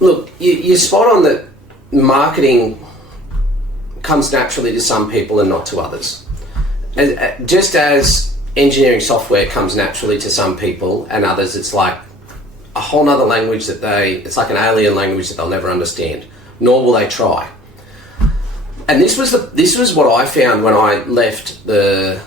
Look, you're spot on that marketing comes naturally to some people and not to others. Just as engineering software comes naturally to some people and others, it's like a whole nother language that it's like an alien language that they'll never understand, nor will they try. And this was what I found when I left the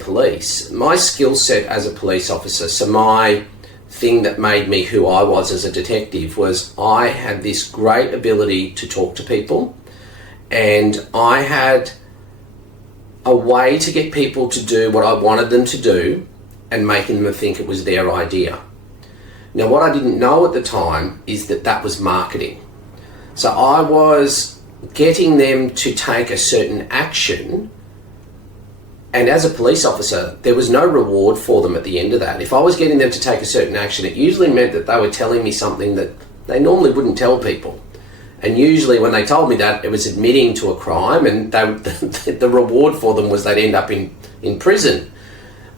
police. My skill set as a police officer, so my thing that made me who I was as a detective, was I had this great ability to talk to people, and I had a way to get people to do what I wanted them to do and making them think it was their idea. Now, what I didn't know at the time is that was marketing. So I was getting them to take a certain action, and as a police officer, there was no reward for them at the end of that. If I was getting them to take a certain action, it usually meant that they were telling me something that they normally wouldn't tell people. And usually when they told me that, it was admitting to a crime, and the reward for them was they'd end up in prison.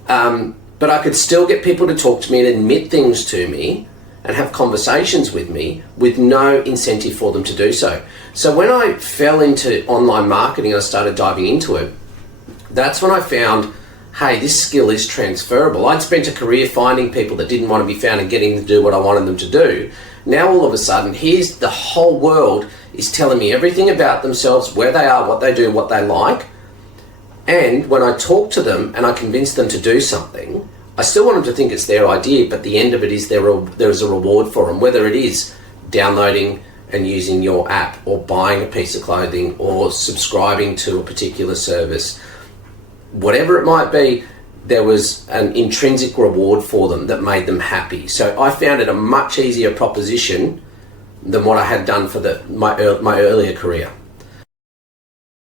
But I could still get people to talk to me and admit things to me and have conversations with me with no incentive for them to do so. So when I fell into online marketing and I started diving into it, that's when I found, hey, this skill is transferable. I'd spent a career finding people that didn't want to be found and getting them to do what I wanted them to do. Now all of a sudden, here's the whole world is telling me everything about themselves, where they are, what they do, what they like. And when I talk to them and I convince them to do something, I still want them to think it's their idea, but the end of it is there is a reward for them, whether it is downloading and using your app, or buying a piece of clothing, or subscribing to a particular service. Whatever it might be, there was an intrinsic reward for them that made them happy. So I found it a much easier proposition than what I had done for my earlier career.